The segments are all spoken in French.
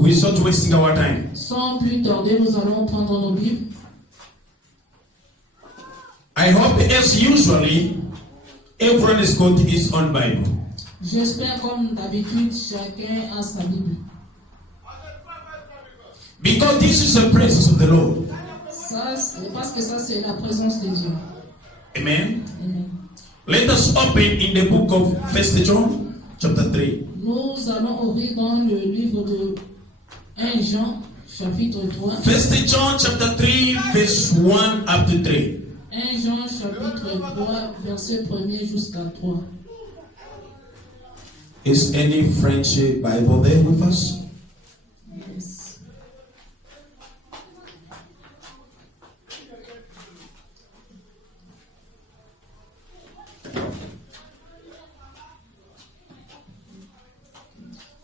without wasting our time. Sans plus tarder, nous allons prendre nos Bibles. I hope, as usually, everyone has got his own Bible. J'espère, comme d'habitude, chacun a sa Bible. Because this is the presence of the Lord. Parce que ça, c'est la présence de Dieu. Amen. Amen. Let us open in the book of 1 John, chapter 3. Nous allons ouvrir dans le livre de 1 Jean, chapitre 3. 1 John, chapter 3, verse 1 up to 3. 1 Jean, chapitre 3, verset 1er jusqu'à 3. Is any French Bible there with us? Yes.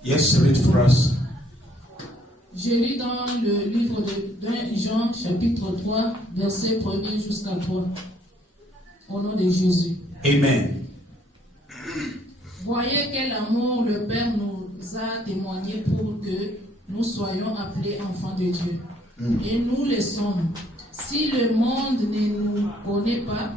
Yes, read for us. Je lis dans le livre de 1 Jean, chapitre 3, verset 1er jusqu'à 3. Au nom de Jésus. Amen. Voyez quel amour le Père nous a témoigné pour que nous soyons appelés enfants de Dieu. Et nous le sommes. Si le monde ne nous connaît pas,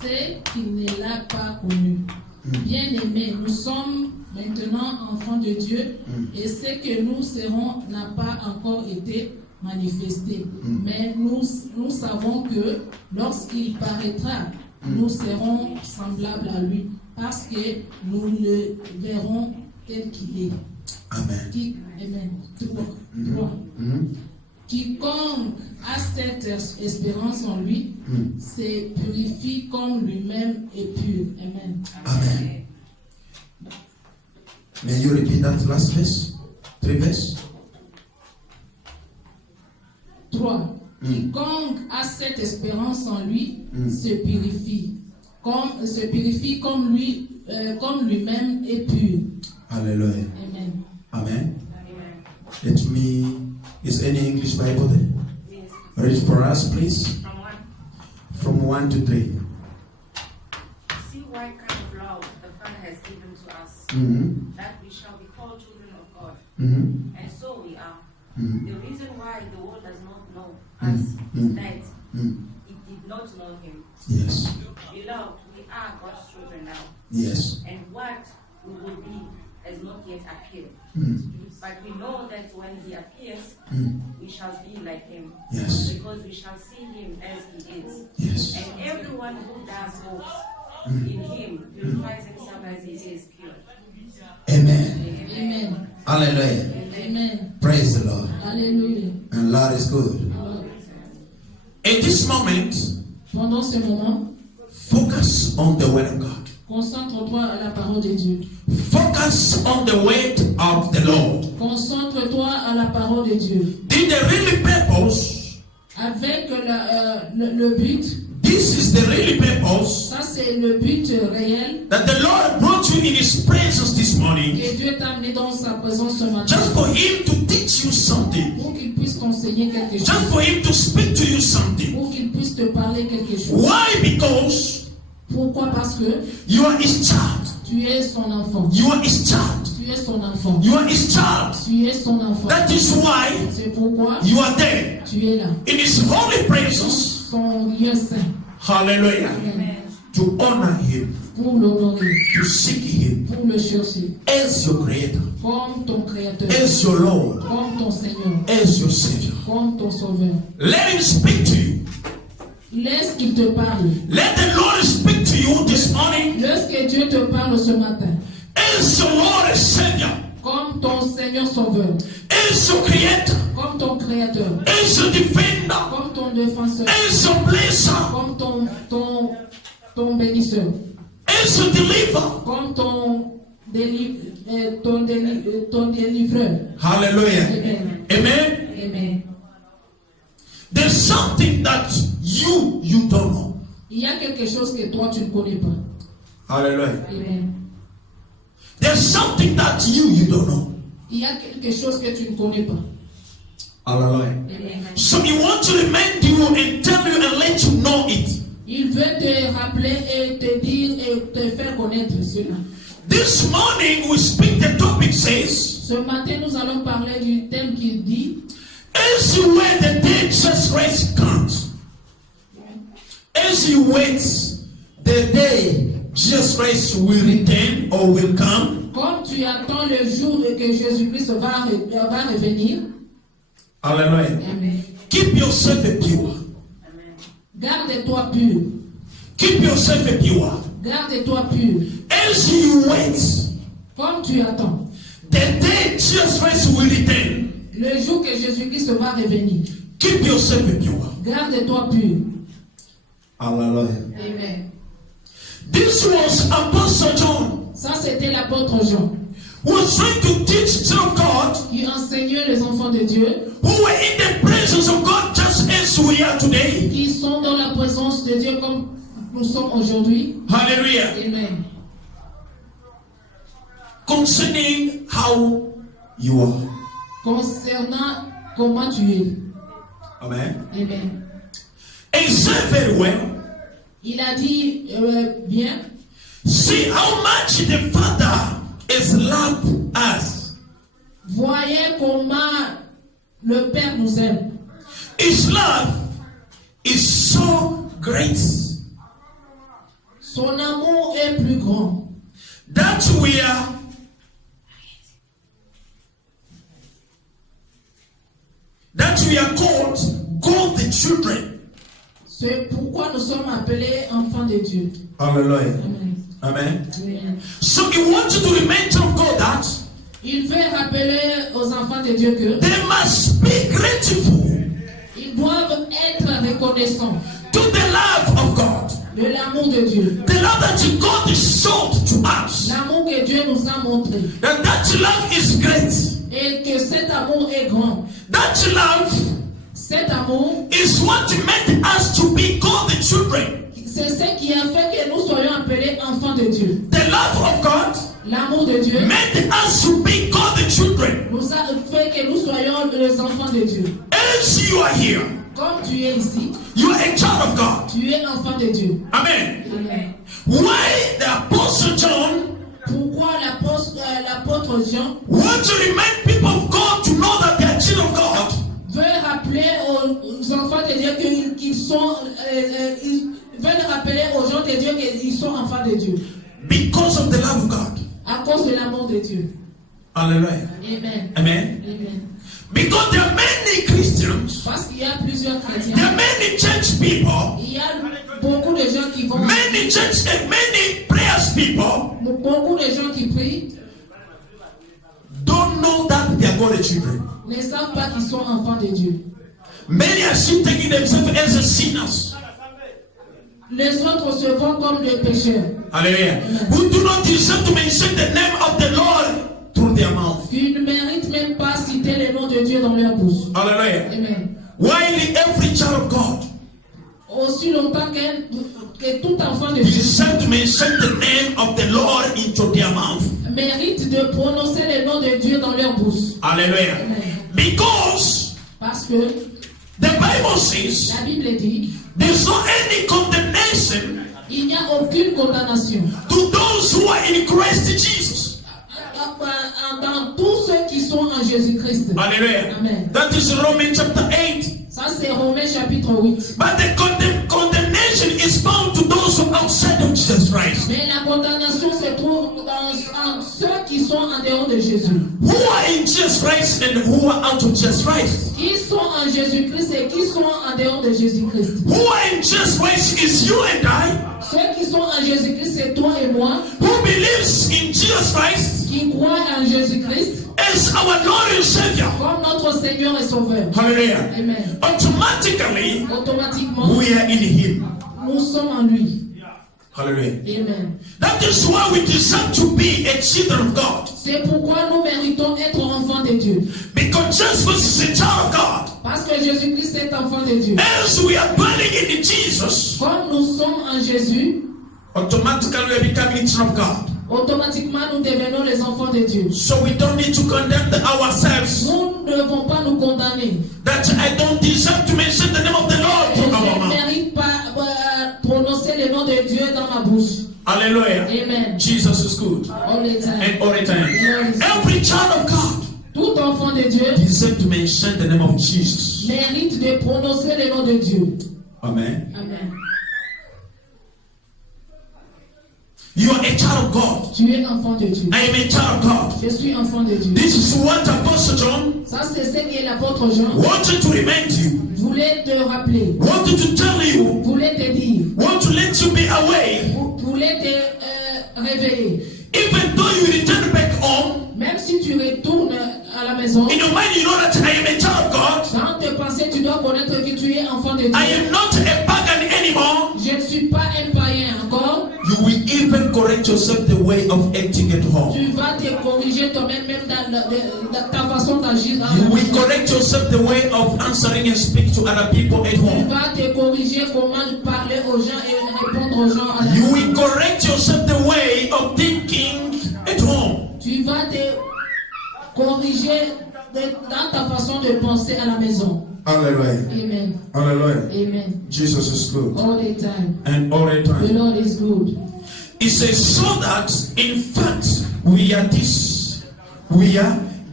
c'est qu'il ne l'a pas connu. Bien-aimés, nous sommes maintenant enfants de Dieu et ce que nous serons n'a pas encore été manifesté. Mais nous savons que lorsqu'il paraîtra, nous serons semblables à lui parce que nous le verrons tel qu'il est. Amen. Amen. 3. Quiconque a cette espérance en lui se purifie comme lui-même est pur. Amen. Amen. May you repeat that last verse? 3 verse? 3. Quiconque a cette espérance en lui se purifie comme lui-même est pur. Hallelujah. Amen. Amen. Let me. Is any English Bible there? Yes. Read for us, please. From 1. From 1 to 3. See what kind of love the Father has given to us, that we shall be called children of God. And so we are. The reason why the world does not know us is that it did not know Him. Yes. Beloved, we are God's children now. Yes. And what we will be has not yet appeared. But we know that when He appears, we shall be like Him. Yes. Because we shall see Him as He is. Yes. And everyone who does hopes in Him purifies himself as He is pure. Amen. Amen. Hallelujah. Amen. Praise the Lord. Alléluia. And Lord is good. At this moment, Pendant ce moment, focus on the word of God. concentre-toi à la parole de Dieu. Focus on the word of the Lord. Concentre-toi à la parole de Dieu. Did the really purpose? Avec le but, This is the really purpose ça c'est le but réel that the Lord brought you in His presence this morning, que Dieu t'a amené dans sa présence ce matin. just for Him to teach you something, Pour qu'il puisse t'enseigner quelque chose. just for Him to speak to you something. Pour qu'il puisse te parler quelque chose. Why? Because Pourquoi? Parce que you are His child. tu es son enfant. You are His child. Tu es son enfant. You are His child. Tu es son enfant. That is why C'est pourquoi you are there tu es là. in His holy presence. Son lieu saint. Hallelujah. Amen. To honor Him, Pour l'honorer. to seek Him Pour le chercher. as your Creator, Comme ton créateur. as your Lord, Comme ton Seigneur. as your Savior. Comme ton sauveur. Let Him speak to you. Laisse qu'il te parle. Let the Lord speak to you this morning Laisse que Dieu te parle ce matin. as your Lord and Savior, Comme ton Seigneur sauveur. as your Creator, Comme ton créateur. as your defender, Comme ton défenseur. as your blesser, Comme ton bénisseur. as your deliverer. Comme ton délivreur. Hallelujah. Amen. Amen. Amen. There's something that you don't know. Il y a quelque chose que toi tu ne connais pas. Hallelujah. Amen. There's something that you don't know. Il y a quelque chose que tu ne connais pas. Hallelujah. Amen. So he wants to remind you and tell you and let you know it. Il veut te rappeler et te dire et te faire connaître cela. This morning we speak, the topic says, Ce Ce matin, nous allons parler du thème qui dit as you wait the day Jesus Christ comes, as you wait the day Jesus Christ will return or will come, comme tu attends le jour que Jésus-Christ va revenir. hallelujah. Amen. Keep yourself pure. Garde-toi pur. Keep yourself pure. Garde-toi pur. As you wait Comme tu attends the day Jesus Christ will return, le jour que Jésus-Christ va revenir. keep yourself pure. Garde-toi pur. Hallelujah. Amen. This was Apostle John Ça, c'était l'apôtre Jean who was trying to teach children of God qui enseignait les enfants de Dieu who were in the presence of God just as we are today. qui sont dans la présence de Dieu comme nous sommes aujourd'hui. Hallelujah. Amen. Concerning how you are. Concernant comment tu es. Amen. Amen. And say very well. Il a dit bien. See how much the Father has loved us. Voyez comment le Père nous aime. His love is so great Son amour est plus grand. that we are called God the children. C'est pourquoi nous sommes appelés enfants de Dieu. Hallelujah. Amen. Amen. Amen. So he wants you to remind of God that Il veut rappeler aux enfants de Dieu que they must be grateful ils doivent être reconnaissants to the love of God. de l'amour de Dieu. The love that God showed to us. L'amour que Dieu nous a montré. And that love is great. Et que cet amour est grand. That love Cet amour, is what made us to be called the children. c'est ce qui a fait que nous soyons appelés enfants de Dieu. The love of God L'amour de Dieu made us to be called the children. nous a fait que nous soyons les enfants de Dieu. As you are here, Comme tu es ici, you are a child of God. tu es enfant de Dieu. Amen. Amen. Why the Apostle John Pourquoi l'apôtre Jean wants to remind people of God to know that they are children of God? veut rappeler aux enfants de Dieu qu'ils sont, ils veulent rappeler aux gens de Dieu qu'ils sont enfants de Dieu. Because of the love of God. À cause de l'amour de Dieu. Hallelujah. Amen. Amen. Amen. Because there are many Christians, Parce qu'il y a plusieurs chrétiens. there are many church people, Il y a beaucoup de gens qui vont. many church and many prayers people Beaucoup de gens qui prient don't know that they are God's children. ne savent pas qu'ils sont enfants de Dieu. Many are still taking themselves as sinners. Les autres se voient comme des pécheurs. Hallelujah. Who do not deserve to mention the name of the Lord through their mouth. Qui ne méritent même pas citer le nom de Dieu dans leur bouche. Hallelujah. Amen. While every child of God Aussi longtemps que tout enfant de Dieu deserve to mention the name of the Lord into their mouth. mérite de prononcer le nom de Dieu dans leur bouche. Hallelujah. Amen. Because Parce que the Bible says la Bible dit there's not any condemnation il n'y a aucune condamnation to those who are in Christ Jesus. dans tous ceux qui sont en Jésus-Christ. Hallelujah. Amen. That is Romans chapter 8. Ça c'est Romains chapitre 8. But the condemnation is found to those who are outside of Jesus Christ. Mais la condamnation se trouve en ceux qui sont en dehors de Jésus. Who are in Jesus Christ and who are out of Jesus Christ. Qui sont en Jésus-Christ et qui sont en dehors de Jésus-Christ. Who are in Jesus Christ is you and I. Ceux qui sont en Jésus-Christ, c'est toi et moi. Who believes in Jesus Christ Qui croient en Jésus-Christ as our Lord and Savior. comme notre Seigneur et Sauveur. Hallelujah. Amen. Automatically, Automatiquement, we are in Him. nous sommes en lui. Hallelujah. Amen. That is why we deserve to be a children of God. C'est pourquoi nous méritons être enfants de Dieu. Because Jesus is a child of God. Parce que Jésus-Christ est enfant de Dieu. As we are dwelling in Jesus, Comme nous sommes en Jésus, automatically we are becoming children of God. automatiquement nous devenons les enfants de Dieu. So we don't need to condemn ourselves. Nous ne devons pas nous condamner. That I don't deserve to mention the name of the Lord Je through our ne mouth. mérite pas prononcer le nom de Dieu dans ma bouche. Hallelujah. Amen. Jesus is good. All the time. And all the time. Every child of God de Dieu deserve to mention the name of Jesus. méritent de prononcer le nom de Dieu. Amen. Amen. You are a child of God. Tu es enfant de Dieu. I am a child of God. Je suis enfant de Dieu. This is what Apostle John Ça, c'est ce que l'apôtre Jean wanted to remind you, voulait te rappeler, wanted to tell you, voulait te dire, want to let you be aware. voulait te réveiller. Even though you return back home, Même si tu retournes à la maison, in your mind you know that I am a child of God. dans tes pensées, tu dois connaître que tu es enfant de Dieu. I am not a pagan anymore. Je ne suis pas un païen encore. You will even correct yourself the way of acting at home. Tu vas te corriger toi-même, même dans ta façon d'agir. You will correct yourself the way of answering and speak to other people at Tu home. vas te corriger comment parler aux gens et répondre aux gens à la You maison. will correct yourself the way of thinking at home. Tu vas te corriger dans ta façon de penser à la maison. Hallelujah. Amen. Hallelujah. Amen. Jesus is good. All the time. And all the The time. Lord is good. It says so that in fact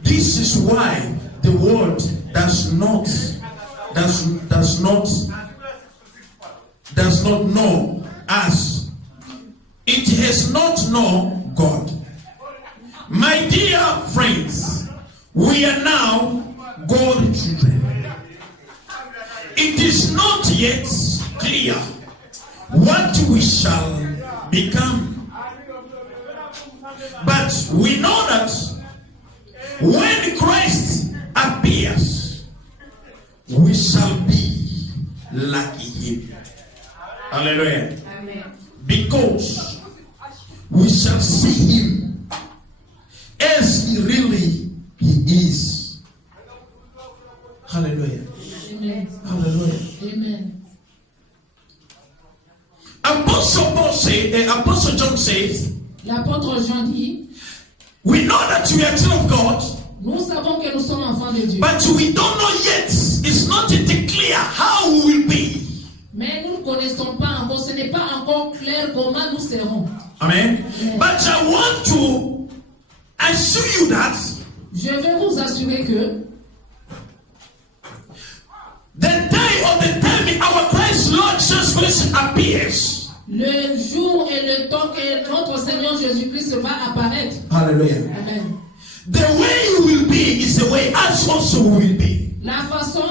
this is why the world does not know us. It has not known God. My dear friends, we are now God's children. It is not yet clear what we shall become. But we know that when Christ appears, we shall be like him. Hallelujah. Amen. Because we shall see him as he really is. Hallelujah. Amen. Hallelujah. Amen. Apostle John says, L'apôtre Jean dit, we know that we are children of God, nous savons que nous sommes enfants de Dieu. but we don't know yet. It's not yet clear how we will be. Mais nous ne connaissons pas encore, ce n'est pas encore clair comment nous serons. Amen. Amen. But I want to assure you that Je vais vous assurer que the day or the time our Christ Lord Jesus Christ appears. le jour et le temps que notre Seigneur Jésus-Christ va apparaître. Hallelujah. Amen. The way you will be is the way us also will be. La façon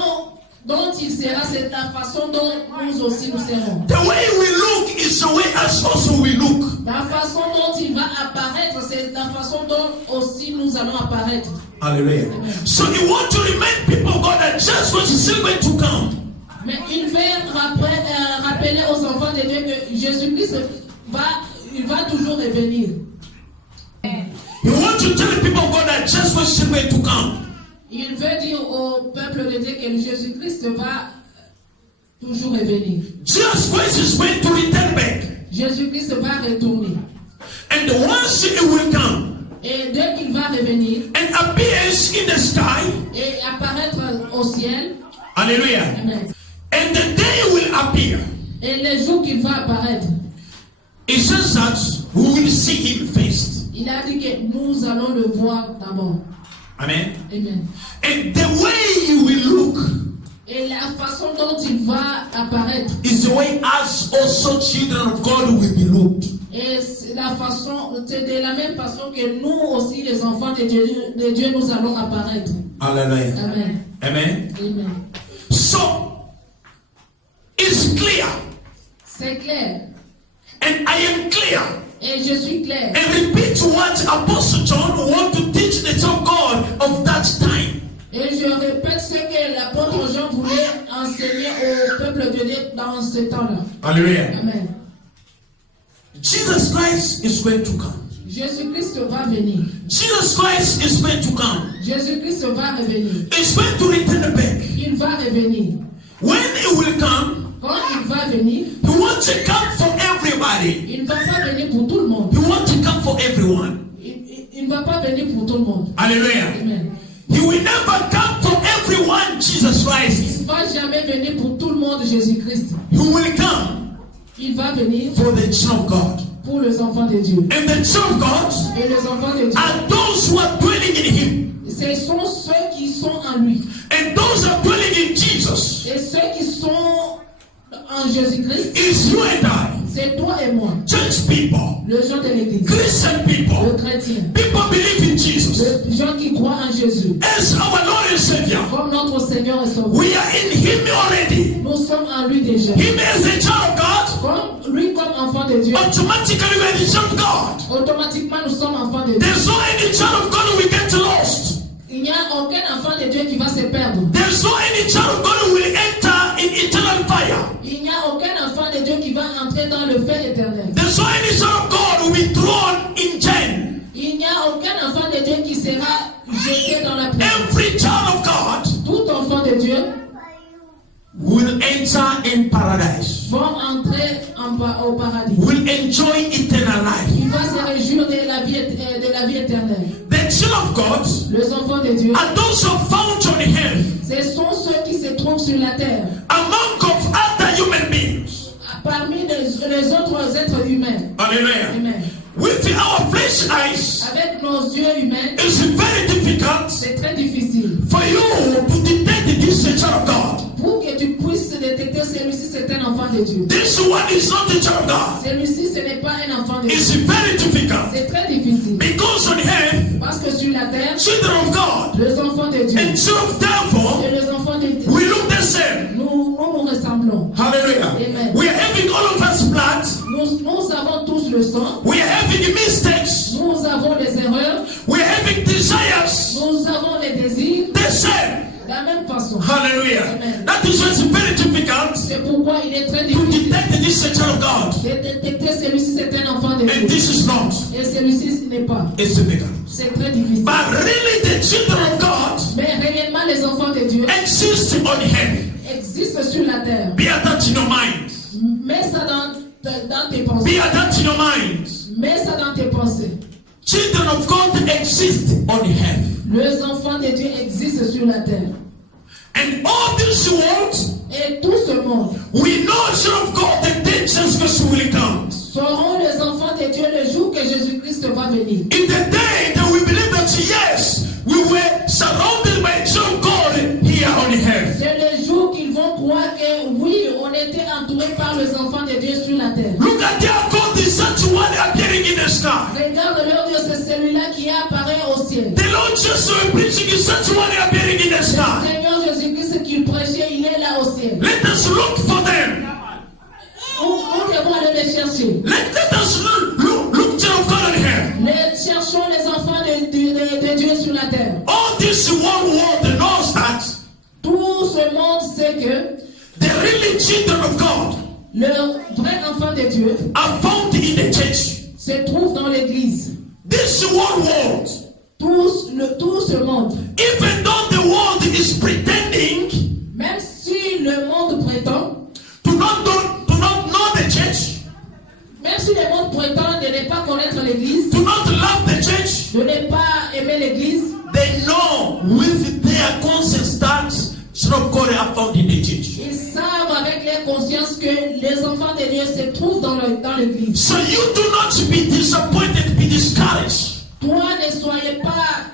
dont il sera, c'est la façon dont nous aussi nous serons. The way we look is the way us also will look. La façon dont il va apparaître, c'est la façon dont aussi nous allons apparaître. Hallelujah. Amen. So you want to remind people of God that Jesus Christ is still going to come. Mais il veut rappeler aux enfants de Dieu que Jésus-Christ va toujours revenir. You want to tell the people of God that Jesus Christ is still going to come. Il veut dire au peuple de Dieu que Jésus-Christ va toujours revenir. Jesus Christ is going to return back. Jésus-Christ va retourner. And once he will come Et dès qu'il va revenir and appears in the sky, et apparaître au ciel, hallelujah. amen. And the day will appear. Et le jour qu'il va apparaître, It says that we will see him first. il a dit que nous allons le voir d'abord. Amen. Amen. And the way he will look Et la façon dont il va apparaître, is the way us also children of God will be looked. et c'est de la même façon que nous aussi, les enfants de Dieu, nous allons apparaître. Hallelujah. Amen. Amen. Amen. So it's clear, C'est clair. and I am clear. Et je suis clair. And repeat what Apostle John want to teach the church of God of that time. Et je répète ce que l'apôtre Jean voulait enseigner au peuple de Dieu dans ce temps-là. Hallelujah. Amen. Jesus Christ is going to come. Jésus-Christ va venir. Jesus Christ is going to come. Jésus-Christ va revenir. He's going to return back. Il va revenir. When he will come, Quand il va venir, he wants to come for everybody. il ne va pas venir pour tout le monde. He wants to come for everyone. Il ne va pas venir pour tout le monde. Hallelujah. Amen. He will never come for everyone, Jesus Il Christ. ne va jamais venir pour tout le monde, Jésus-Christ. He will come Il va venir for the children of God. pour les enfants de Dieu. And the children of God Et les enfants de Dieu, are those who are dwelling in him. Ce sont ceux qui sont en lui. And those are dwelling in Jesus Et ceux qui sont en Jésus-Christ, is you and I. c'est toi et moi. Church people, Les gens de l'église. Christian Les people, chrétiens. people believe in Jesus Les gens qui croient en Jésus. as our Lord and Savior. Comme notre Seigneur et Sauveur. We are in Him already. Nous sommes en lui déjà. Him as a child of God. Comme lui comme enfant de Dieu. Automatically we are the child of God. Automatiquement nous sommes enfants de Dieu. There's no any child of God who will get lost. Il n'y a aucun enfant de Dieu qui va se perdre. There's no any child of God who will enter in eternal fire. Il n'y a aucun enfant de Dieu qui va entrer dans le feu éternel. There's no any child of God who will be thrown in jail. Il n'y a aucun enfant de Dieu qui sera jeté dans la prison. Every child of God Tout enfant de Dieu will enter in paradise. vont entrer au paradis. Will enjoy eternal life. Il va se réjouir de la vie éternelle. The children of God Les enfants de Dieu, are those who are found on earth ce sont ceux qui se trouvent sur la terre. among of other human beings. Parmi les autres êtres humains. Hallelujah. Amen. With our flesh eyes, Avec nos yeux humains, it's very difficult c'est très difficile. for you to detect this child of God. Pour que tu puisses détecter celui-ci, c'est un enfant de Dieu. This one is not a child of God. Celui-ci, ce n'est pas un enfant de Dieu. It's very difficult C'est très difficile. because on earth, Parce que sur la terre, children of God les enfants de Dieu and children of devil, et les enfants de Dieu, we look the same. nous ressemblons. Hallelujah. Amen. We are having all of us blood. Nous avons tous le sang. We are having mistakes. Nous avons les erreurs. We are having desires. Nous avons les désirs. The same. De la même façon. Hallelujah. Amen. That is why it's very difficult C'est pourquoi il est très to difficile detect this child of God. de détecter celui-ci, c'est un enfant de And Dieu. this is not. Et celui-ci, ce n'est pas. It's difficult. C'est très difficile. But really the children of God Mais réellement, les enfants de Dieu exist on earth. existent sur la terre. Bear that in your mind. Mets ça dans tes pensées. Bear that in your mind. Mets ça dans tes pensées. Children of God exist on earth. Les enfants de Dieu existent sur la terre. And all this world, Et tout ce monde we know children of God, the day Jesus Christ will come. seront les enfants de Dieu le jour que Jésus-Christ va venir. In the day that we believe that yes, we were surrounded by children of God here on earth. C'est le jour qu'ils vont croire que oui, on était entouré par les enfants de Dieu sur la terre. Look at their God, is such one appearing in the sky. Regarde leur Dieu, c'est celui-là qui apparaît au ciel. The Lord Jesus was preaching is such one appearing in the sky. Seigneur Jésus-Christ qu'il prêchait, il est là au ciel. Let us look for them. Nous devons aller les chercher. Let us look children of God on earth. Cherchons les enfants de Dieu sur la terre. All this one world knows that Tout ce monde sait que the really children of God le vrai enfant de Dieu are found in the church. se trouve dans l'église. This one world, Tout ce monde, even though the world is pretending même si le monde prétend, to not know the church, même si le monde prétend de ne pas connaître l'église, to not love the church, de ne pas aimer l'église, they know with their conscience that children of God are found in the church. ils savent avec leur conscience que les enfants de Dieu se trouvent dans l'église. So you do not be disappointed, be discouraged. Toi, ne soyez pas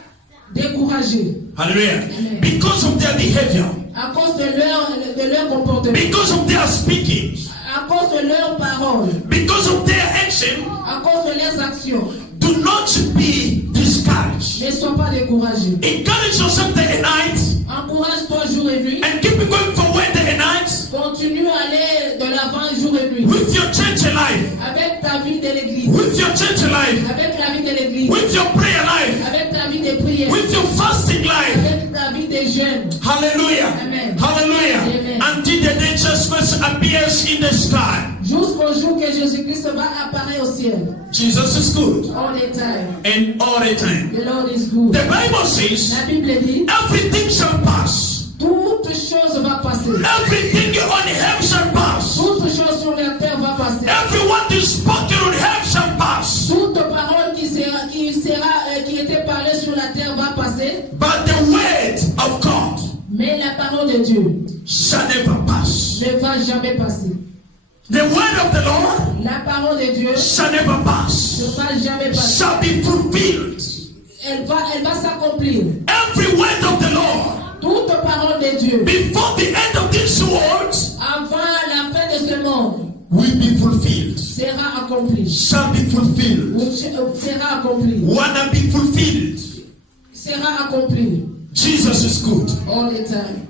découragé Hallelujah. Amen. Because of their behavior, à cause de leur comportement, because of their speaking, à cause de leurs paroles, because of their action, à cause de leurs actions. do not be discouraged. Ne sois pas découragé. Encourage yourself day and night Encourage-toi jour et nuit. and keep going forward day and night Continue à aller de l'avant jour et nuit. with your church life, Avec ta vie de l'église. with your church life, Avec la vie de l'église. with your prayer life, Avec ta vie de prière. with your fasting life. Avec ta vie de jeûne. Hallelujah. Amen. Hallelujah. Amen. Until the day Jesus Christ appears in the sky. Jusqu'au jour que Jésus-Christ va apparaître au ciel. Jesus is good All the time. and all the time. The Lord is good. The Bible says La Bible dit, everything shall pass. toute chose va passer. Everything on earth shall pass. Toute chose sur la terre va passer. Every word is spoken on earth shall pass. Toute parole qui était parlée sur la terre va passer. But the word of God Mais la parole de Dieu shall never pass. ne va jamais passer. The word of the Lord La parole de Dieu shall never ne pass. va jamais passer. Shall be fulfilled. elle va s'accomplir. Every word of the Lord, Toute parole de Dieu, before the end of this world, avant la fin de ce monde, will be fulfilled. sera accomplie. Shall be fulfilled. Sera accomplie. Wanna be fulfilled. Sera accomplie. Jesus is good. All the time.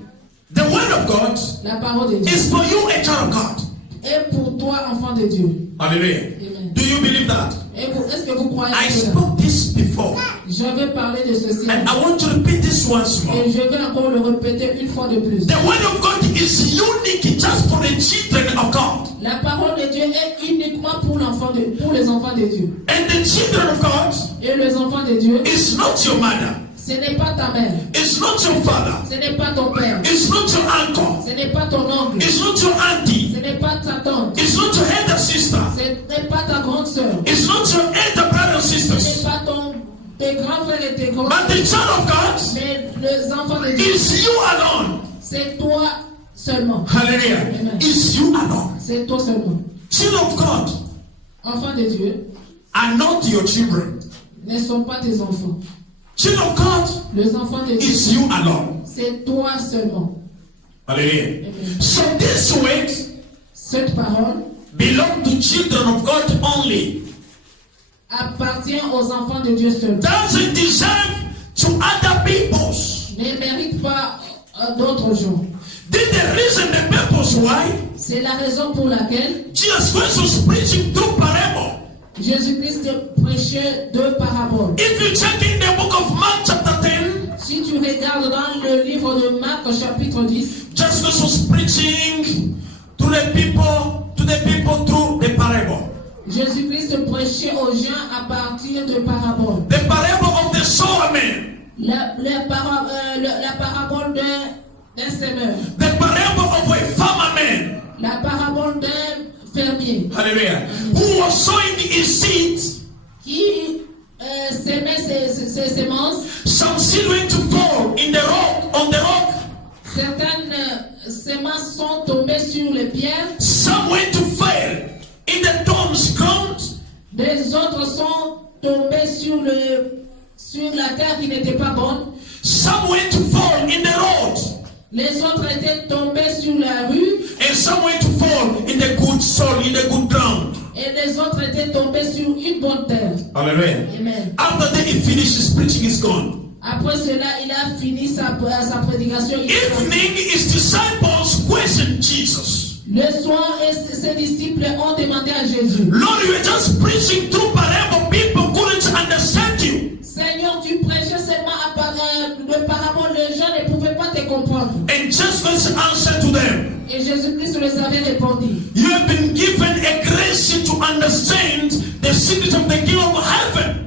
The word of God La parole de Dieu. is for you, a child of God. Et pour toi, enfant de Dieu. Hallelujah. Amen. Do you believe that? Est-ce que vous croyez I cela? spoke this before, J'avais parlé de ceci. and I want to repeat this once more. Et je vais encore le répéter une fois de plus. The word of God is unique just for the children of God. La parole de Dieu est uniquement pour les enfants de Dieu. And the children of God Et les enfants de Dieu, is not your mother, ce n'est pas ta mère, it's not your father, ce n'est pas ton père, it's not your uncle, ce n'est pas ton oncle, it's not your auntie, ce n'est pas ta tante, it's not your elder sister, ce n'est pas ta grande sœur, it's not your elder brother and ce n'est sisters. pas tes grands frères et tes grands But the child of God mais les enfants de Dieu, is you alone. c'est toi seulement. Hallelujah. Amen. It's you alone. C'est toi seulement. Children of God Enfants de Dieu are not your children. ne sont pas tes enfants. Children of God Les enfants de Dieu, is you alone. c'est toi seulement. Hallelujah. Amen. So this word Cette parole belongs to children of God only. appartient aux enfants de Dieu seulement. Doesn't deserve to other peoples. Ne mérite pas d'autres gens. Then the reason, the purpose why C'est la raison pour laquelle Jesus Christ was preaching through parable. Jésus-Christ prêchait deux paraboles. If you check in the book of Mark chapter 10, Si tu regardes dans le livre de Marc chapitre 10, Jesus Christ was preaching to the people through the parable. Jésus-Christ prêchait aux gens à partir de paraboles. The parable of the sower man. La parabole d'un semeur. The parable of a farmer man. La parabole d'un fermier Hallelujah. Who was sowing his seed. qui semait ses semences. Some seed went to fall in the rock, on the rock. Certaines semences sont tombées sur les pierres. Some went to fail in the thorns ground. Des autres sont tombées sur la terre qui n'était pas bonne. Some went to fall in the road. Les autres étaient tombés sur la rue. And some went to fall in the good soil, in the good ground. Et les autres étaient tombés sur une bonne terre. Hallelujah. Amen. After that he finished his preaching, he's gone. Après cela, il a fini sa prédication. Evening, his disciples questioned Jesus. Le soir, ses disciples ont demandé à Jésus: Lord, you were just preaching through parable. People couldn't understand you. Seigneur, tu prêchais seulement de parabole, les gens ne pouvaient pas te comprendre. And Jesus answered to them, Et Jésus-Christ les avait répondu: you have been given a grace to understand the secret of the kingdom of heaven.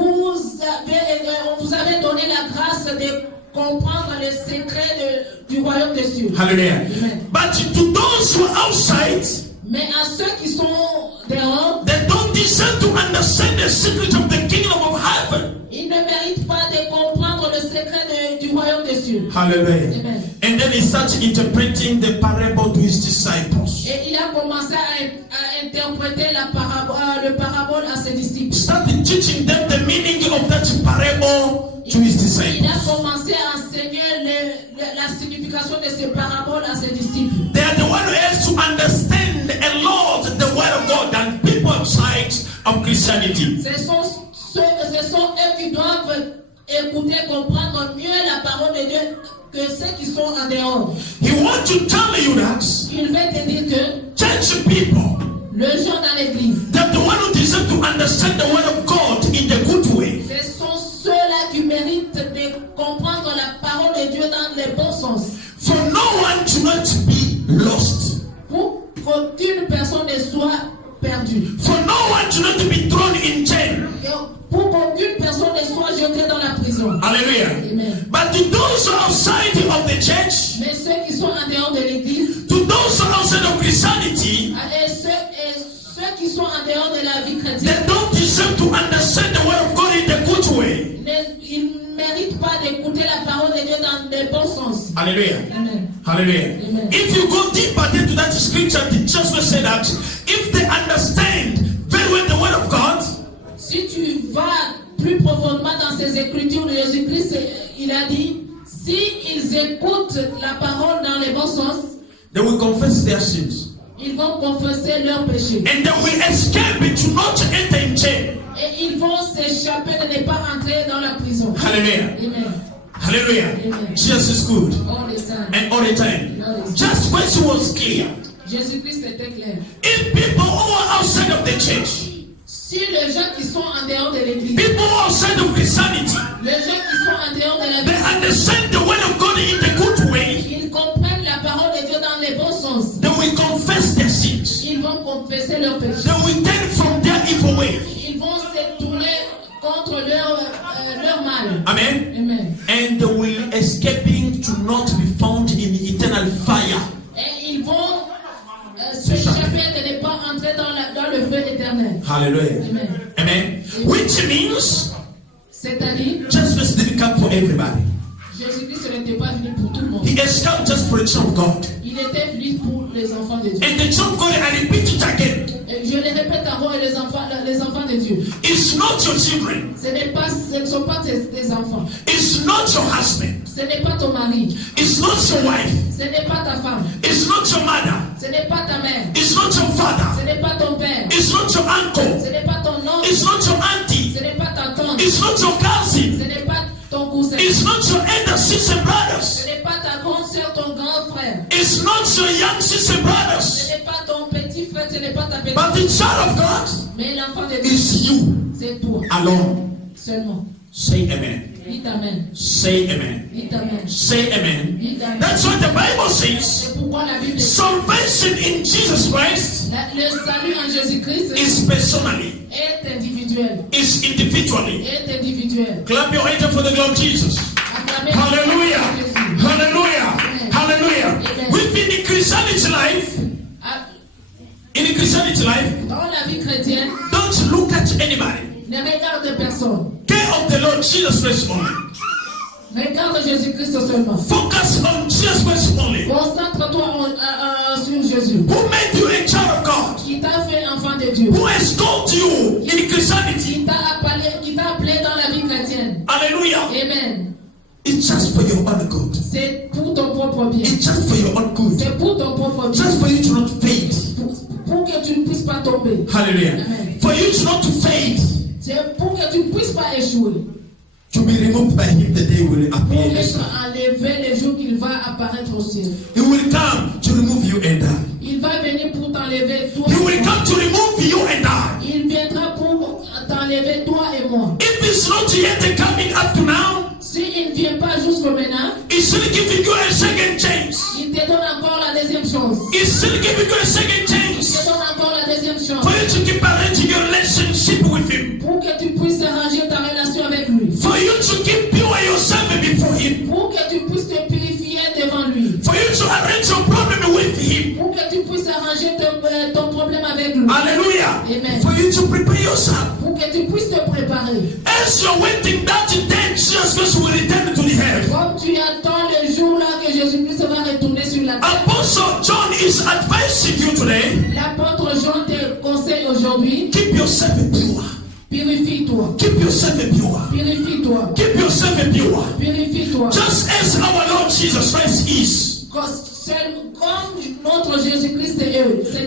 On vous avait donné la grâce de comprendre les secrets du royaume des cieux. Hallelujah. Amen. But to those who are outside, Mais à ceux qui sont dehors, they don't deserve to understand the secret of the kingdom of heaven. ils ne méritent pas de comprendre le secret du royaume des cieux. Hallelujah. Amen. And then he started interpreting the parable to his disciples. Et il a commencé à interpréter le parabole à ses disciples. Started teaching them the meaning of that parable to his Il disciples. a commencé à enseigner la signification de ce parabole à ses disciples. They are the one who has to understand a lot the word of God than people outside of Christianity. Ce sont eux qui doivent écouter, comprendre mieux la parole de Dieu que ceux qui sont en dehors. He wants to tell you that Il veut te dire que church people, les gens dans l'église, they're the one who deserve to understand the word of God in the good way. ce sont ceux-là qui méritent de comprendre la parole de Dieu dans le bon sens. For no one to not be lost. Pour qu'aucune personne ne soit perdue. For no one to not be thrown in jail. Pour qu'aucune personne ne soit jetée dans la prison. Hallelujah. Amen. But to those outside of the church, Mais ceux qui sont en dehors de l'église, to those outside of Christianity, et ceux qui sont en dehors de la vie they chrétienne, don't deserve to understand the word of God in the good way. ils ne méritent pas d'écouter la parole de Dieu dans le bon sens. Hallelujah. Amen. Hallelujah. Amen. If you go deeper into that scripture, the church will say that if they understand very well the word of God, Si tu vas plus profondément dans ces écritures de Jésus-Christ, il a dit, s'ils écoutent la parole dans les bons sens, they will confess their sins. Ils vont confesser leurs péchés. And they will escape to not enter in jail. Et ils vont s'échapper de ne pas entrer dans la prison. Hallelujah. Amen. Hallelujah. Amen. Jesus is good. All the time. And all the time. Just when it was clear. Jésus-Christ était clair. If people who are outside of the church, Si les gens qui sont en dehors de l'église, people who are outside of Christianity, les gens qui sont en dehors de la they vie, understand the word of God in the good way, ils comprennent la parole de Dieu dans les bons sens. they will confess their sins. Ils vont confesser leurs péchés. They will turn from their evil way. Ils vont se tourner contre leur mal. Amen. Amen. And they will escaping to not be found in eternal fire. Et ils vont s'échapper de ne pas entrer dans le feu éternel. Hallelujah. Amen. Amen. Which means C'est-à-dire, Jesus didn't come for everybody. Jésus-Christ n'était pas venu pour tout le monde. He has come just for the Son of God. Il était venu pour les enfants de Dieu. And the Son of God, I repeat it again, Et je le répète encore, les enfants de Dieu. it's not your children. Ce ne sont pas tes enfants. It's not your husband. Ce n'est pas ton mari. It's not your wife. Ce n'est pas ta femme. It's not your mother. Ce n'est pas ta mère. It's not your father. Ce n'est pas ton père. It's not your uncle. Ce n'est pas ton oncle. It's not your auntie. Ce n'est pas ta tante. It's not your cousin. Ce n'est pas ton cousin. It's not your elder sister Ce brothers. n'est pas ta grande sœur, ton grand frère. It's not your young sister Ce brothers. n'est pas ton petit frère, ce n'est pas ta petite But the sœur. child of God Mais l'enfant de Dieu, is you c'est toi alone. seulement. Say amen. Dis amen. Say amen. Dis amen. Say amen. Dis amen. That's what the Bible says. C'est pourquoi la Bible dit Salvation in Jesus Christ le salut en Jésus-Christ is personally, est individuel. is individually. Est individuel. Clap your hands for the Lord Jesus. Acclamez Hallelujah. Jésus. Hallelujah. Amen. Hallelujah. Amen. Within the Christianity life, Ah, in the Christianity life, dans la vie chrétienne, don't look at anybody. ne regarde personne. Care of the Lord Jesus Christ only. Regarde Jésus-Christ seulement. Focus on Jesus Christ only. Concentre-toi sur Jésus. Who made you a child of God? Qui t'a fait enfant de Dieu. Who has called you in Christianity? Qui t'a appelé dans la vie chrétienne. Hallelujah. Amen. It's just for your own good. C'est pour ton propre bien. It's just for your own good. C'est pour ton propre bien. Just for you to not fade. Pour que tu ne puisses pas tomber. Hallelujah. Amen. For you to not to fade. C'est pour que tu ne puisses pas échouer. To be removed by him the day will Pour appear. être enlevé le jour qu'il va apparaître au ciel. He will come to remove you and I. Il va venir pour t'enlever toi. He will come to remove you and I. Il viendra pour t'enlever toi et moi. If it's not yet coming up to now, S'il ne vient pas jusqu'au maintenant, he's still giving you a second chance. il te donne encore la deuxième chance. He's still giving you a second Il te chance donne encore la deuxième chance. for you to keep arranging your relationship with him. Pour que tu puisses arranger ta relation avec lui. For you to keep pure yourself before him. Pour que tu puisses te purifier devant lui. For you to arrange your problem with him. Pour que tu puisses arranger ton problème avec lui. Hallelujah. Amen. For you to prepare yourself. Pour que tu puisses te préparer. As you're waiting that day, Jesus Christ will return to the earth. Comme tu attends le jour là que Jésus-Christ va retourner sur la terre. Apostle John is advising you today. L'apôtre Jean te conseille aujourd'hui. Keep yourself pure. Purifie-toi. Keep yourself pure. Purifie-toi. Keep yourself pure. Purifie-toi. Just as our Lord Jesus Christ is. Comme notre Jésus-Christ est Seigneur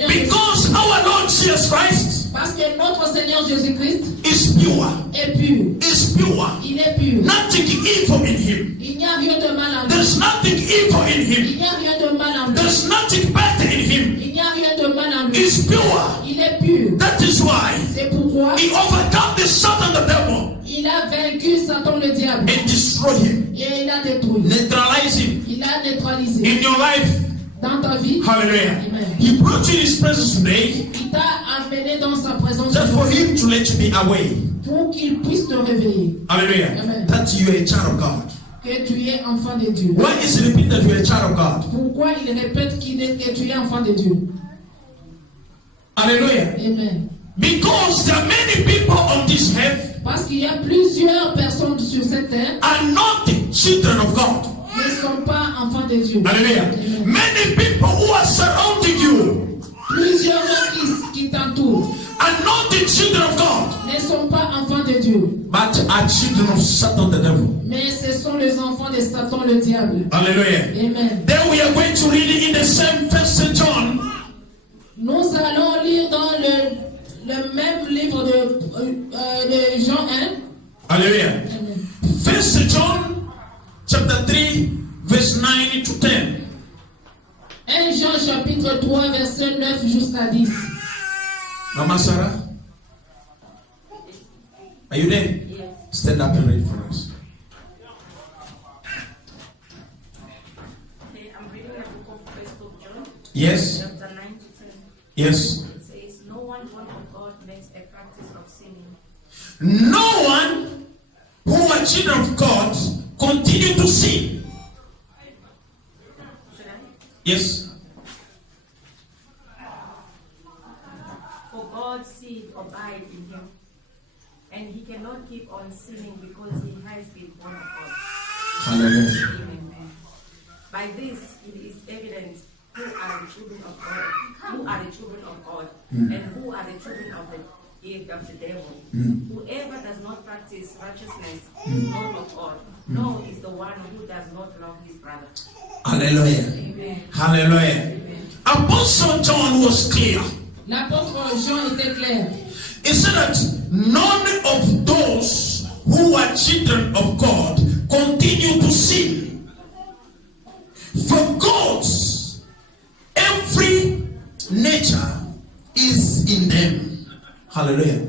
Jésus. Because our Lord Jesus Christ Parce que notre Seigneur Jésus-Christ is pure. est pur. Is pure. Il est pur. Nothing evil in him. Il n'y a rien de mal en lui. There's nothing evil in Il him. n'y a rien de mal en lui. There's nothing bad in him. Il n'y a rien de mal en lui. He's pure. Il est pur. That is why C'est pourquoi he overcome the Satan, the devil, il a vaincu Satan le diable. and destroy him. Et il a détruit. Neutralize him Il a neutralisé. in your life. Dans ta vie, Hallelujah. Amen. He brought you in his presence today il t'a amené dans sa présence just for him to let you be away. pour qu'il puisse te réveiller. Hallelujah. Amen. That you are a child of God. Que tu es enfant de Dieu. Why is it repeated that you are a child of God? Pourquoi il répète que tu es enfant de Dieu? Hallelujah. Amen. Because there are many people on this earth Parce qu'il y a plusieurs personnes sur cette terre are not the children of God. qui ne sont pas enfants de Dieu. Hallelujah. Amen. Many people who are surrounding you Plusieurs gens qui t'entourent are not the children of God. ne sont pas enfants de Dieu. Dieu. but are children of Satan the devil. Mais ce sont les enfants de Satan le diable. Hallelujah. Amen. Then we are going to read it in the same First John. Nous allons lire dans le même livre de Jean 1. Hallelujah. Amen. First John chapter 3 verse 9 to 10. 1 Jean chapitre 3 verset 9 jusqu'à 10. Mama Sarah, are you there? Yes. Stand up and read for us. Okay, I'm reading the book of First of John, Yes. chapter 9 to 10. Yes. It says, "No one born of God makes a practice of sinning. No one who are children of God continue to sin. Should I? Yes. For God's seed abide in him, and he cannot keep on sinning because he has been born of God." Hallelujah. Amen. By this it is evident who are the children of God, and who are the children of the devil. Whoever does not practice righteousness is not of God, nor is the one who does not love his brother. Hallelujah. Amen. Hallelujah. Apostle John was clear. L'apôtre Jean était clair. He said that none of those who are children of God continue to sin. For God's every nature is in them. Hallelujah.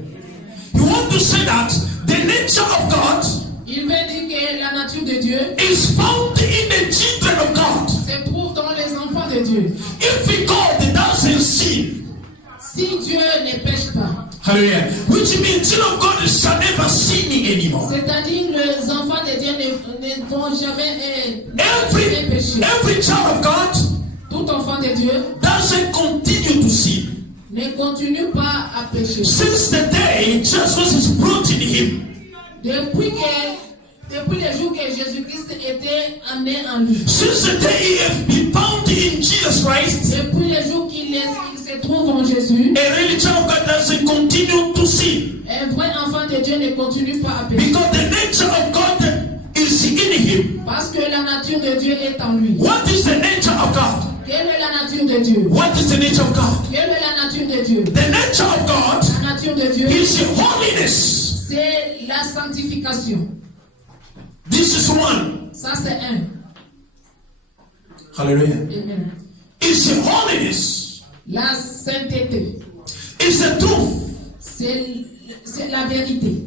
You want to say that the nature of God Il veut dire que la nature de Dieu is found in the children of God. se trouve dans les enfants de Dieu. If God doesn't sin, Si Dieu ne pêche pas, hallelujah, which means children of God shall never sin anymore. c'est-à-dire les enfants de Dieu ne vont jamais pécher. Every child of God Tout enfant de Dieu doesn't continue to sin. ne continue pas à pécher. Since the day Jesus is brought in him, Depuis le jour que Jésus-Christ était amené en lui, since the day he has been found in Jesus Christ, depuis le jour qu'il se trouve en Jésus, a real child of God doesn't continue to sin. un vrai enfant de Dieu ne continue pas à pécher. Because the nature of God is in him. Parce que la nature de Dieu est en lui. What is the nature of God? Quelle est la nature de Dieu? What is the nature of God? Quelle est la nature de Dieu? The nature of God La nature de Dieu, is holiness. c'est la sanctification. This is one. Ça, c'est un. Hallelujah. Amen. It's holiness. La sainteté, It's the truth. c'est la vérité.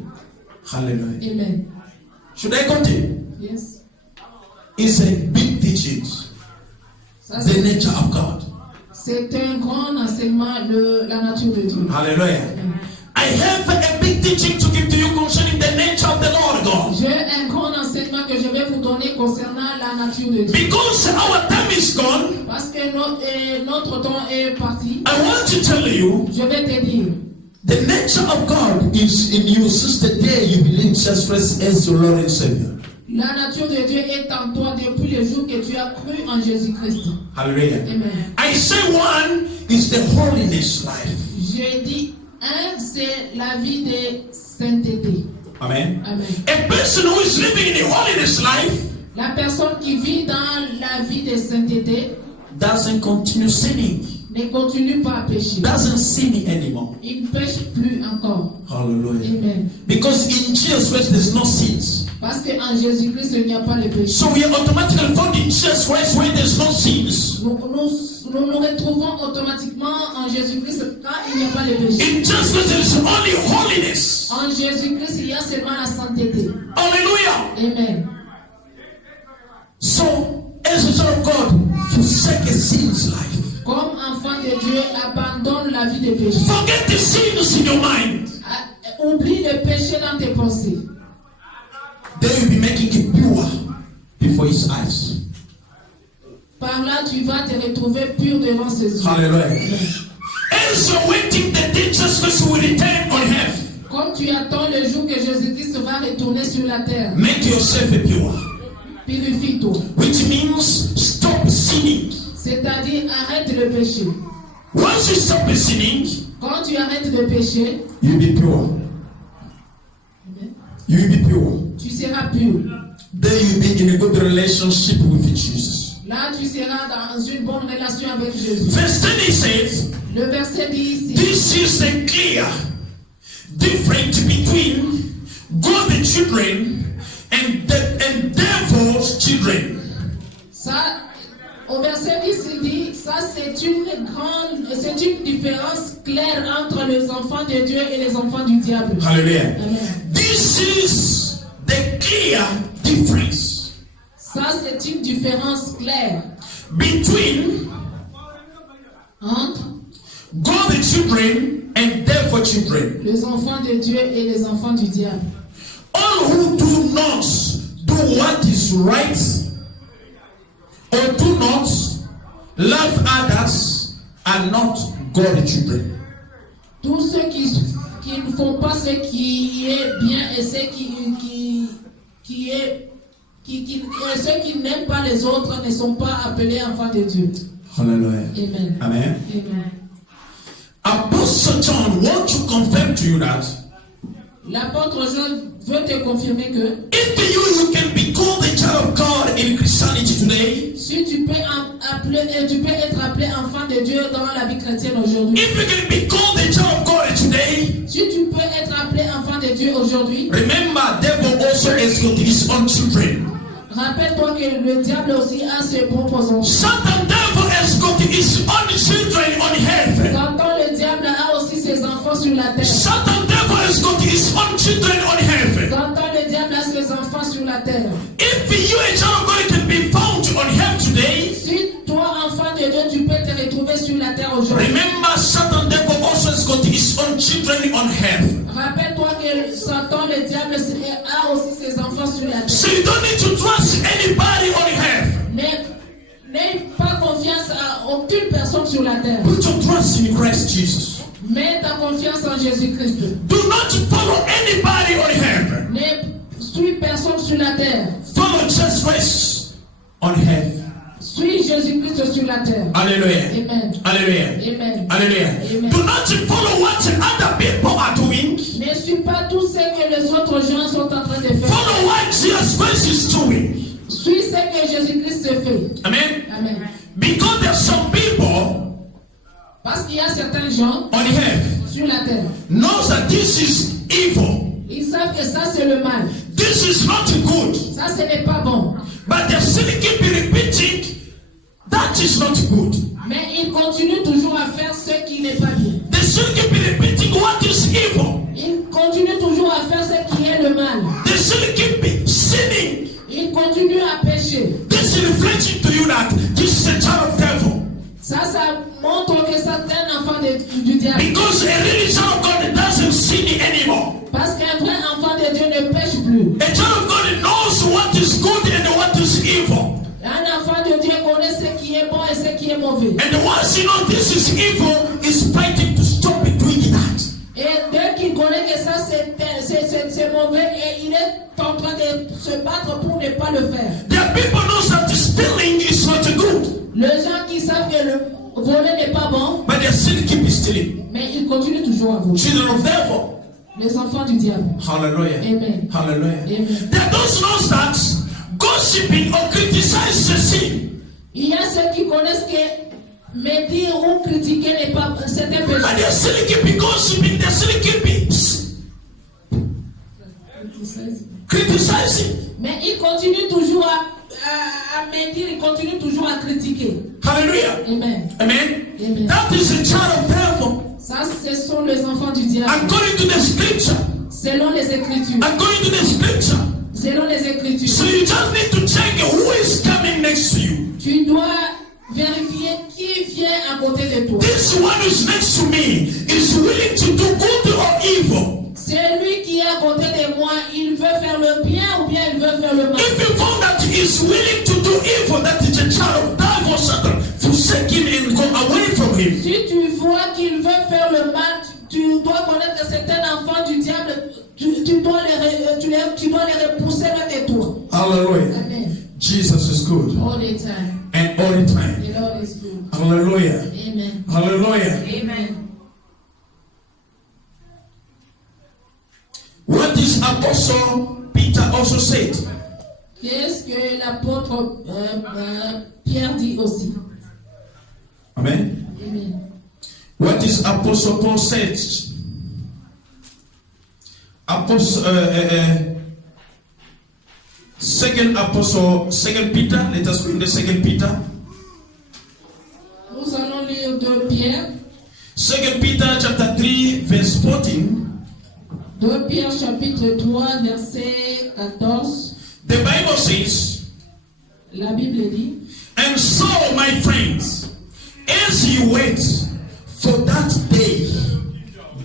Hallelujah. Amen. Should I continue? Yes. It's a big teaching. Ça, The nature of God. c'est un grand enseignement de la nature de Dieu. Hallelujah. I have a big teaching to give to you concerning the nature of the Lord God. J'ai un grand enseignement que je vais vous donner concernant la nature de Dieu. Because our time is gone, Parce que notre temps est parti, I want to tell you je vais te dire, the nature of God is in you since the day you believe Jesus Christ as your Lord and Savior. la nature de Dieu est en toi depuis le jour que tu as cru en Jésus-Christ. Hallelujah. Amen. I say one is the holiness life. J'ai dit, un, c'est la vie de sainteté. Amen. Amen. A person who is living in a holiness life La personne qui vit dans la vie de sainteté doesn't continue sinning, ne continue pas à pécher. doesn't sin anymore. Il ne pêche plus encore. Hallelujah. Amen. Because in Jesus Christ there's no sins. Parce qu'en Jésus-Christ, il n'y a pas de péché. So we are automatically found in Jesus Christ where there's no sins. Nous nous retrouvons automatiquement en Jésus-Christ quand il n'y a pas de péché. In Jesus Christ there is only holiness. En Jésus-Christ, il y a seulement la sainteté. Hallelujah. Amen. So as a child of God, forsake a sin's life. Comme enfant de Dieu, abandonne la vie de péché. Forget the sins in your mind. Oublie le péché dans tes pensées. Then you'll be making it pure before his eyes. Par là, tu vas te retrouver pur devant ses yeux. Hallelujah. As you're waiting the day Jesus Christ will return on earth, Comme tu attends le jour que Jésus-Christ va retourner sur la terre, make yourself pure. purifie-toi. Which means stop sinning. C'est-à-dire, arrête le péché. Once you stop sinning, Quand tu arrêtes de pécher, you'll be pure. amen, You will be pure. Tu seras pur. Then you will be in a good relationship with Jesus. Là, tu seras dans une bonne relation avec Jésus. Verse 10 says, Le verset dit ici, this is the clear difference between God's children and devil's children. ça, au verset 10, il dit, ça c'est une différence claire entre les enfants de Dieu et les enfants du diable. Hallelujah. Amen. This is the clear difference Ça c'est une différence claire between entre God's children and devil's children. les enfants de Dieu et les enfants du diable. All who do not do what is right or do not love others are not God's children. Tous ceux qui ne font pas ce qui est bien et ceux ceux qui n'aiment pas les autres ne sont pas appelés enfants de Dieu. Hallelujah. Amen. Amen. Amen. Apostle John wants to confirm to you that L'apôtre Jean veut te confirmer que if you can be called a child of God in Christianity today, si tu peux être appelé enfant de Dieu dans la vie chrétienne aujourd'hui, if you can be called a child of God today, si tu peux être appelé enfant de Dieu aujourd'hui, remember devil also has got his own children. rappelle-toi que le diable aussi a ses propres enfants. Satan devil has got his own children on heaven. Satan, le diable a aussi ses enfants sur la terre. Satan devil has got his own children on heaven. Satan, le diable a ses enfants sur la terre. If you a child of God can be found on heaven today, Si toi, enfant de Dieu, tu peux te retrouver sur la terre aujourd'hui. remember Satan devil also has got his own children on heaven. Rappelle-toi que Satan, le diable, a aussi ses enfants sur la terre. So you don't need to trust anybody on heaven. N'aie pas confiance à aucune personne sur la terre. Put your trust in Christ Jesus. Mets ta confiance en Jésus-Christ. Do not follow anybody on heaven. Ne suis personne sur la terre. Follow Jesus Christ on heaven. Suis Jésus-Christ sur la terre. Hallelujah. Amen. Hallelujah. Amen. Hallelujah. Amen. Do not follow what other people are doing. Ne suis pas tout ce que les autres gens sont en train de faire. Follow what Jesus Christ is doing. Suis ce que Jésus-Christ fait. Amen. Amen. Because there's some people Parce qu'il y a certains gens on heaven sur la terre. knows that this is evil. Ils savent que ça c'est le mal. This is not good. Ça ce n'est pas bon. But they still keep repeating that is not good. Mais ils continuent toujours à faire ce qui n'est pas bien. They still keep repeating what is evil. Ils continuent toujours à faire ce qui est le mal. They still keep sinning. Ils continuent à pécher. This is reflecting to you that this is a child of devil. Ça montre que ça est un enfant du diable. Because a real child of God doesn't sin anymore. Parce qu'un vrai enfant de Dieu ne pêche plus. A child of God knows what is good and what is evil. Un enfant de Dieu connaît ce qui est bon et ce qui est mauvais. And once you know this is evil, is fighting to stop it doing that. Et dès qu'il connaît que ça c'est mauvais, et il est en train de se battre pour ne pas le faire. There are people know that stealing is not good. Les gens qui savent que le voler n'est pas bon, But they still keep stealing. mais ils continuent toujours à voler. Children of devil. Les enfants du diable. Hallelujah. Amen. Hallelujah. Amen. There are those knows that gossiping or criticize the sin. Il y a ceux qui connaissent que médire ou critiquer n'est pas, c'est un péché. But they still keep gossiping, they still keep criticizing. Mais ils continuent toujours à médire, ils continuent toujours à critiquer. Hallelujah. Amen. Amen. Amen. That is a child of devil. Ça, ce sont les enfants du diable. According to the scripture. Selon les Écritures. According to the scripture. Selon les Écritures. So you just need to check who is coming next to you. Tu dois vérifier qui vient à côté de toi. This one who's next to me is willing to do good or evil. Celui qui est à côté de moi, il veut faire le bien ou bien il veut faire le mal. If you found that he is willing to do evil, that is a child of devil, Satan. Forsake him and go away from him. Si tu vois qu'il veut faire le mal, tu dois connaître que c'est un enfant du diable. Tu dois les repousser loin de toi. Hallelujah. Amen. Jesus is good. All the time. And all the time. The Lord is good. Hallelujah. Amen. Hallelujah. Amen. What is Apostle Peter also said? Qu'est-ce que l'apôtre Pierre dit aussi? Amen. Amen. What is Apostle Paul said? Second Peter. Let us go in the Second Peter. Nous allons lire de Pierre. 2 Peter chapter 3 verse 14. 2 Pierre chapitre 3 verset 14. The Bible says, La Bible dit, and so my friends, as you wait for that day,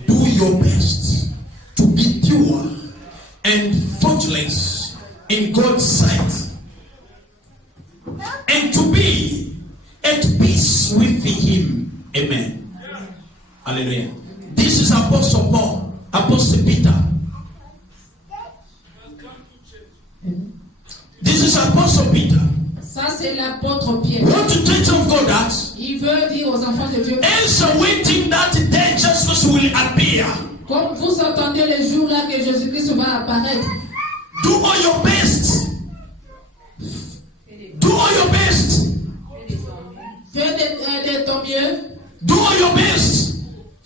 do your best to be pure and faultless in God's sight, and to be at peace with Him. Amen. Hallelujah. This is Apostle Paul, Apostle Peter. This is Apostle Peter. ça c'est l'apôtre Pierre. Want to tell some of God that Il veut dire aux enfants de Dieu, as waiting that day justice will appear. comme vous entendez le jour là que Jésus-Christ va apparaître, Do all your best. Do all your best. fais de ton mieux, Do all your best.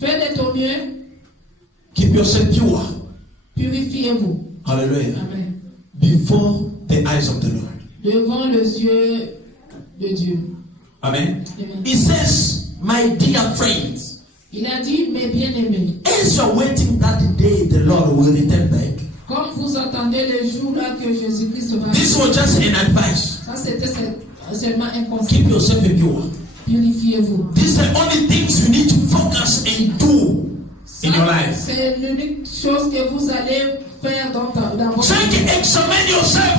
fais de ton mieux, Keep yourself pure. purifiez-vous. Hallelujah. Amen. Before the eyes of the Lord. Devant les yeux de Dieu. Amen. Amen. He says, my dear friends, Il a dit, mes bien-aimés, as you're waiting that day the Lord will return back. comme vous entendez le jour là que Jésus-Christ va This was just an advice. ça c'était seulement un conseil. Keep yourself pure. Purifiez-vous. These are only things you need to focus and do in your life. C'est l'unique chose que vous allez faire dans votre Check, vie. examine yourself.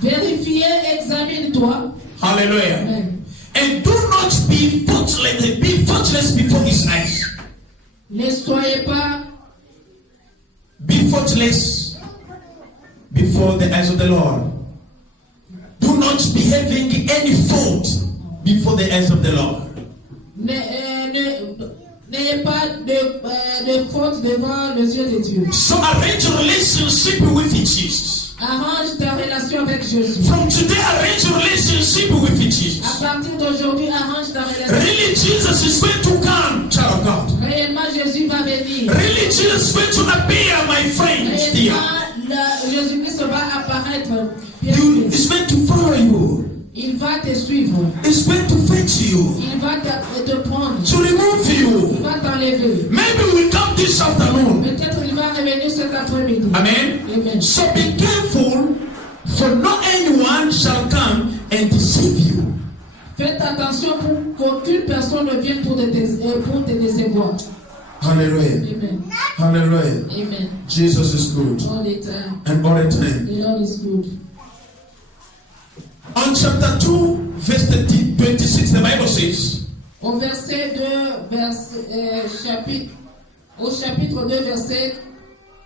Vérifiez, examine-toi. Hallelujah. Amen. And do not be faultless before His eyes. Ne soyez pas Be faultless before the eyes of the Lord. Do not be having any fault before the eyes of the Lord. n'ayez pas de faute devant les yeux de Dieu. So arrange a relationship with Jesus. Arrange ta relation avec Jésus. From today, arrange a relationship with Jesus. À partir d'aujourd'hui, arrange ta relation. Really, Jesus is going to come, child of God. Réellement, Jésus va venir. Really, Jesus is going to appear, my friends, dear. Jésus-Christ va apparaître. He's going to follow you. Il va te suivre. He's going to fetch you. Il va te prendre. To remove Il you. va t'enlever. Maybe we come this afternoon. Peut-être il va revenir cet après-midi. Amen. Amen. So be careful, for not anyone shall come and deceive you. Faites attention pour qu'aucune personne ne vienne pour te décevoir. Hallelujah. Amen. Hallelujah. Amen. Jesus is good. All the time. And all the time. The Lord is good. On chapter 2, verse 26, the Bible says, Au verset 2, au chapitre 2, verset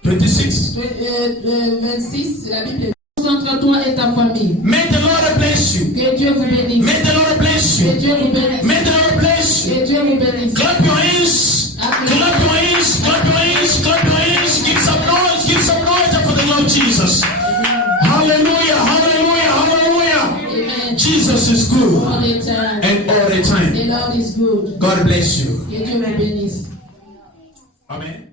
26. 26, la Bible dit, entre toi et ta famille. May the Lord bless you. Que Dieu vous bénisse. May the Lord bless Que you. Dieu vous bénisse. May the Lord bless you. Que Dieu vous bénisse. Clap your hands. Clap your hands. Clap your hands. Clap your hands. Give some noise. Give some noise for the Lord Jesus. Hallelujah. Hallelujah. Hallelujah. Amen. Jesus is good. All the time. And all the time. The Lord is good. God bless you. Que Dieu vous bénisse. Amen.